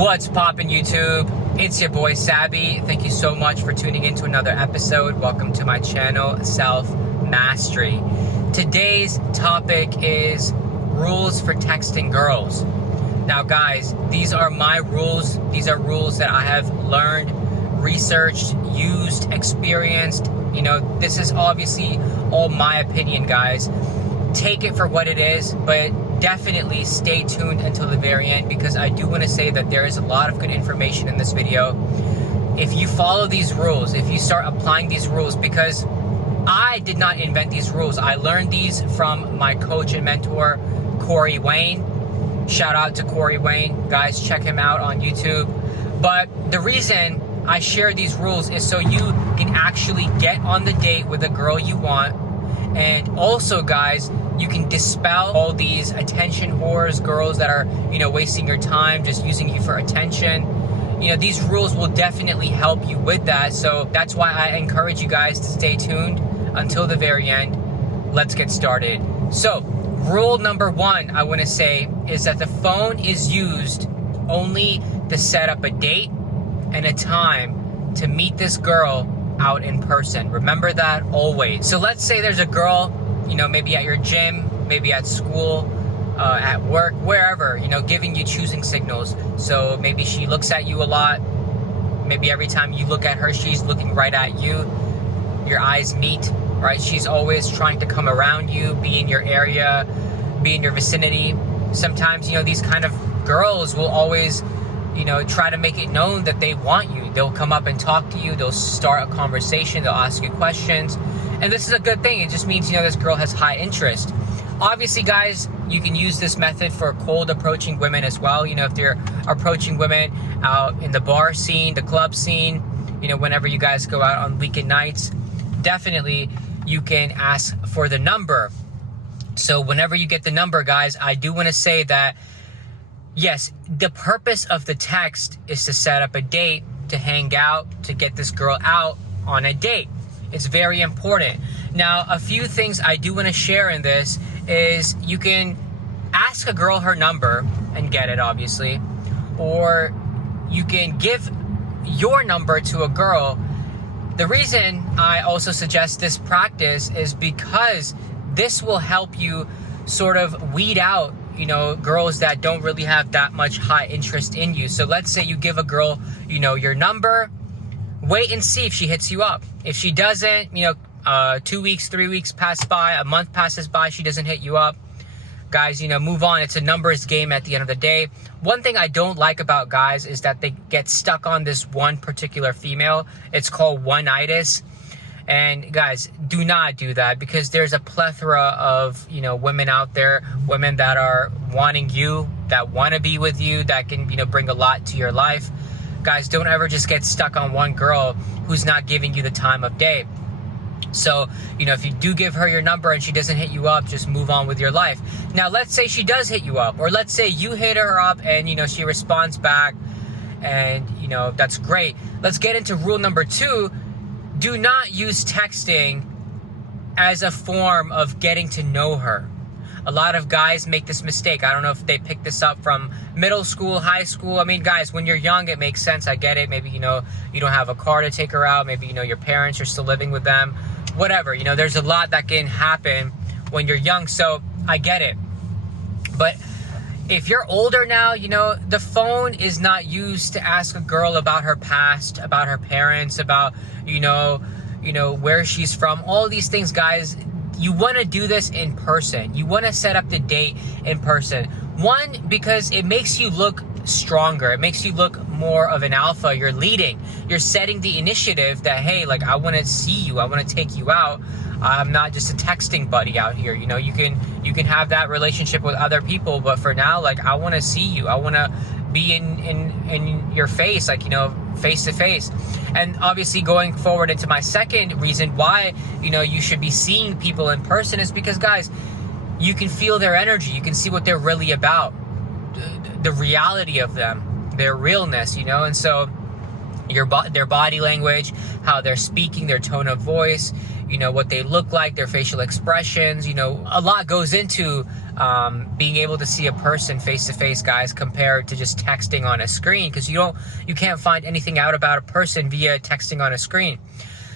What's poppin' YouTube? It's your boy Sabby. Thank you so much for tuning in to another episode. Welcome to my channel, Self Mastery. Today's topic is rules for texting girls. Now guys, these are my rules. These are rules that I have learned, researched, used, experienced. You know, this is obviously all my opinion, guys. Take it for what it is, but definitely stay tuned until the very end, because I do want to say that there is a lot of good information in this video. If you follow these rules, if you start applying these rules, because I did not invent these rules. I learned these from my coach and mentor, Corey Wayne. Shout out to Corey Wayne. Guys, check him out on YouTube. But the reason I share these rules is so you can actually get on the date with a girl you want. And also, guys, you can dispel all these attention whores, girls that are, wasting your time, just using you for attention. These rules will definitely help you with that. So that's why I encourage you guys to stay tuned until the very end. Let's get started. So rule number one, I want to say, is that the phone is used only to set up a date and a time to meet this girl out in person. Remember that always. So let's say there's a girl, maybe at your gym, maybe at school, at work, wherever, giving you choosing signals. So maybe she looks at you a lot. Maybe every time you look at her, she's looking right at you. Your eyes meet, right? She's always trying to come around you, be in your area, be in your vicinity. Sometimes, these kind of girls will always, try to make it known that they want you. They'll come up and talk to you. They'll start a conversation. They'll ask you questions. And this is a good thing. It just means, this girl has high interest. Obviously, guys, you can use this method for cold approaching women as well. If you're approaching women out in the bar scene, the club scene, whenever you guys go out on weekend nights, definitely you can ask for the number. So whenever you get the number, guys, I do want to say that, yes, the purpose of the text is to set up a date, to hang out, to get this girl out on a date. It's very important. Now, a few things I do want to share in this is you can ask a girl her number and get it, obviously, or you can give your number to a girl. The reason I also suggest this practice is because this will help you sort of weed out girls that don't really have that much high interest in you. So let's say you give a girl, your number, wait and see if she hits you up. If she doesn't, 2 weeks, 3 weeks pass by, a month passes by, she doesn't hit you up. Guys, move on. It's a numbers game at the end of the day. One thing I don't like about guys is that they get stuck on this one particular female. It's called one-itis. And guys, do not do that, because there's a plethora of, women out there, women that are wanting you, that want to be with you, that can, bring a lot to your life. Guys, don't ever just get stuck on one girl who's not giving you the time of day. So, if you do give her your number and she doesn't hit you up, just move on with your life. Now, let's say she does hit you up, or let's say you hit her up and, she responds back and, that's great. Let's get into rule number 2. Do not use texting as a form of getting to know her. A lot of guys make this mistake. I don't know if they picked this up from middle school, high school. I mean, guys, when you're young, it makes sense. I get it. Maybe, you don't have a car to take her out. Maybe, your parents are still living with them. Whatever, there's a lot that can happen when you're young. So I get it. But if you're older now, the phone is not used to ask a girl about her past, about her parents, about, where she's from. All these things, guys, you want to do this in person. You want to set up the date in person. One, because it makes you look stronger. It makes you look more of an alpha. You're leading. You're setting the initiative that, hey, I want to see you. I want to take you out. I'm not just a texting buddy out here. You can have that relationship with other people, but for now, I want to see you. I want to be in your face, face to face. And obviously, going forward into my second reason why, you should be seeing people in person is because, guys, you can feel their energy. You can see what they're really about, the reality of them, their realness, and so their body language, how they're speaking, their tone of voice, what they look like, their facial expressions, a lot goes into being able to see a person face to face, guys, compared to just texting on a screen, because you can't find anything out about a person via texting on a screen.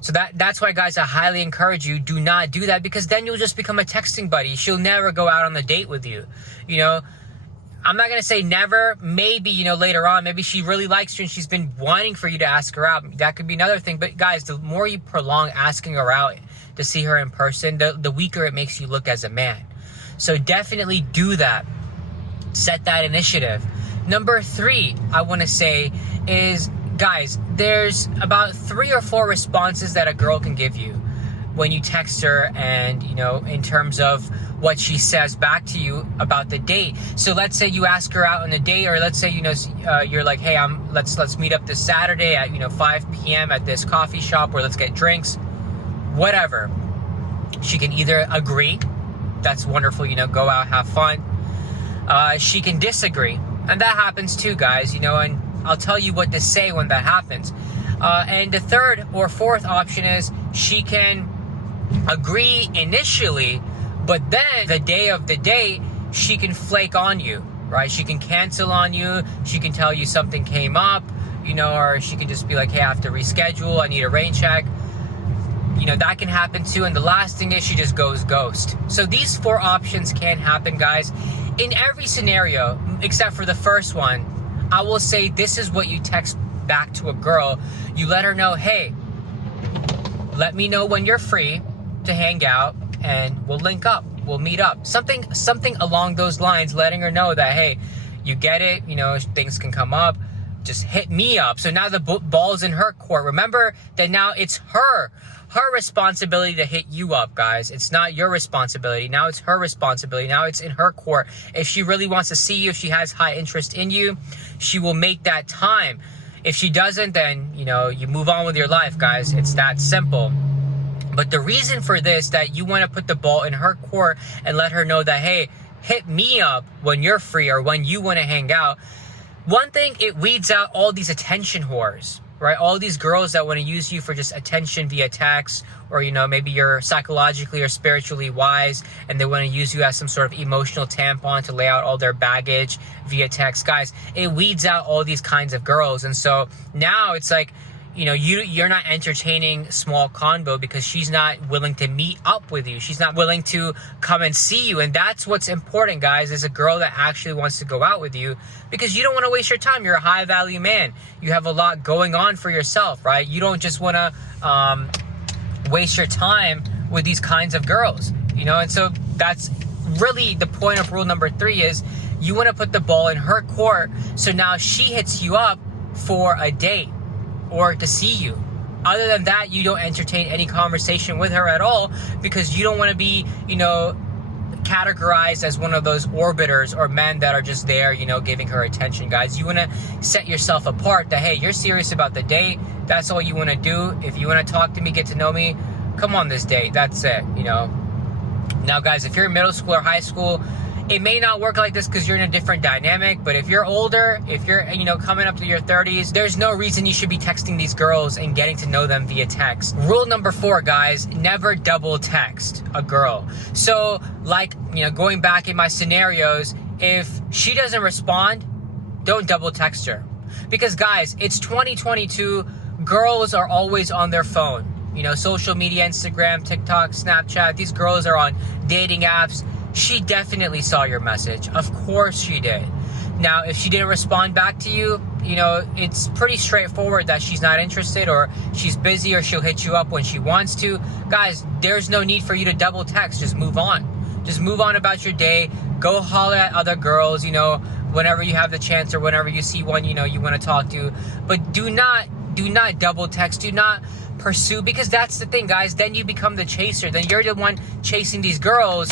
So that's why, guys, I highly encourage you, do not do that, because then you'll just become a texting buddy. She'll never go out on the date with you. You know, I'm not going to say never. Maybe, you know, later on, maybe she really likes you and she's been wanting for you to ask her out. That could be another thing. But guys, the more you prolong asking her out to see her in person, the weaker it makes you look as a man. So definitely do that. Set that initiative. Number 3, I want to say is, guys, there's about 3 or 4 responses that a girl can give you when you text her, and, you know, in terms of what she says back to you about the date. So let's say you ask her out on a date, or let's say, you know, you're like, hey, let's meet up this Saturday at, you know, 5 p.m. at this coffee shop, or let's get drinks, whatever. She can either agree, that's wonderful, you know, go out, have fun. She can disagree, and that happens too, guys, you know, and I'll tell you what to say when that happens. And the 3rd or 4th option is she can agree initially, but then the day of the date, she can flake on you, right? She can cancel on you. She can tell you something came up, you know, or she can just be like, hey, I have to reschedule. I need a rain check. You know, that can happen too. And the last thing is she just goes ghost. So these 4 options can happen, guys. In every scenario, except for the first one, I will say this is what you text back to a girl. You let her know, hey, let me know when you're free to hang out, and we'll link up, we'll meet up. Something along those lines, letting her know that, hey, you get it, you know, things can come up, just hit me up. So now the ball's in her court. Remember that now it's her responsibility to hit you up, guys. It's not your responsibility. Now it's her responsibility. Now it's in her court. If she really wants to see you, if she has high interest in you, she will make that time. If she doesn't, then, you know, you move on with your life, guys. It's that simple. But the reason for this, that you want to put the ball in her court and let her know that, hey, hit me up when you're free or when you want to hang out. One thing, it weeds out all these attention whores, right? All these girls that want to use you for just attention via text, or, you know, maybe you're psychologically or spiritually wise and they want to use you as some sort of emotional tampon to lay out all their baggage via text. Guys, it weeds out all these kinds of girls. And so now it's like, you know, you're not entertaining small convo because she's not willing to meet up with you. She's not willing to come and see you. And that's what's important, guys, is a girl that actually wants to go out with you, because you don't want to waste your time. You're a high value man. You have a lot going on for yourself, right? You don't just want to waste your time with these kinds of girls, you know? And so that's really the point of rule number 3, is you want to put the ball in her court. So now she hits you up for a date or to see you. Other than that, you don't entertain any conversation with her at all, because you don't want to be, you know, categorized as one of those orbiters or men that are just there, you know, giving her attention, guys. You want to set yourself apart that, hey, you're serious about the date. That's all you want to do. If you want to talk to me, get to know me, come on this date. That's it, you know. Now, guys, if you're in middle school or high school, it may not work like this because you're in a different dynamic. But if you're older, if you're, you know, coming up to your 30s, there's no reason you should be texting these girls and getting to know them via text. Rule number 4, guys, never double text a girl. So, like, you know, going back in my scenarios, if she doesn't respond, don't double text her. Because, guys, it's 2022. Girls are always on their phone. You know, social media, Instagram, TikTok, Snapchat. These girls are on dating apps. She definitely saw your message. Of course she did. Now, if she didn't respond back to you, you know, it's pretty straightforward that she's not interested, or she's busy, or she'll hit you up when she wants to. Guys, there's no need for you to double text. Just move on. Just move on about your day. Go holler at other girls, you know, whenever you have the chance, or whenever you see one, you know, you want to talk to. But do not double text. Do not pursue, because that's the thing, guys. Then you become the chaser. Then you're the one chasing these girls,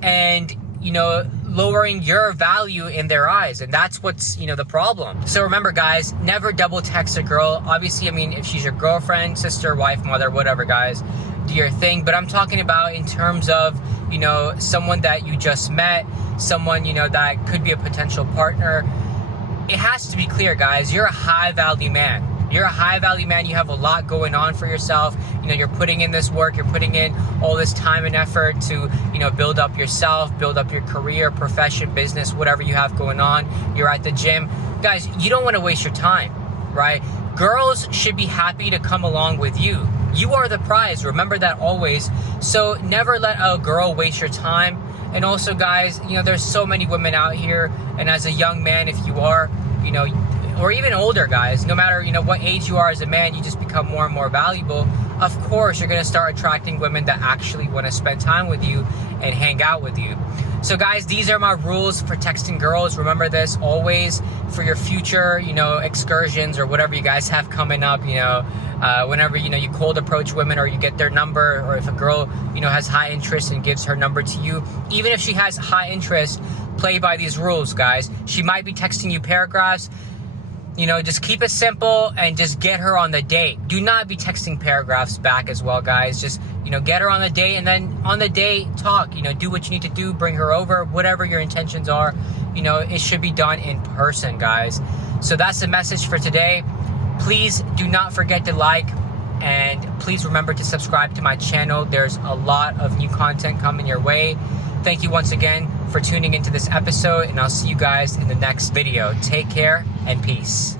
and, you know, lowering your value in their eyes. And that's what's, you know, the problem. So remember, guys, never double text a girl. Obviously, I mean, if she's your girlfriend, sister, wife, mother, whatever, guys, do your thing. But I'm talking about in terms of, you know, someone that you just met, someone, you know, that could be a potential partner. It has to be clear, guys. You're a high value man. You're a high value man. You have a lot going on for yourself. You know, you're putting in this work. You're putting in all this time and effort to, you know, build up yourself, build up your career, profession, business, whatever you have going on. You're at the gym. Guys, you don't want to waste your time, right? Girls should be happy to come along with you. You are the prize. Remember that always. So never let a girl waste your time. And also, guys, you know, there's so many women out here. And as a young man, if you are, you know, or even older guys, no matter, you know, what age you are as a man, you just become more and more valuable. Of course, you're going to start attracting women that actually want to spend time with you and hang out with you. So guys, these are my rules for texting girls. Remember this always for your future, you know, excursions or whatever you guys have coming up, you know, whenever, you know, you cold approach women or you get their number, or if a girl, you know, has high interest and gives her number to you, even if she has high interest, play by these rules, guys. She might be texting you paragraphs. You know, just keep it simple and just get her on the date. Do not be texting paragraphs back as well, guys. Just, you know, get her on the date, and then on the date, talk. You know, do what you need to do, bring her over, whatever your intentions are. You know, it should be done in person, guys. So that's the message for today. Please do not forget to like, and please remember to subscribe to my channel. There's a lot of new content coming your way. Thank you once again for tuning into this episode, and I'll see you guys in the next video. Take care and peace.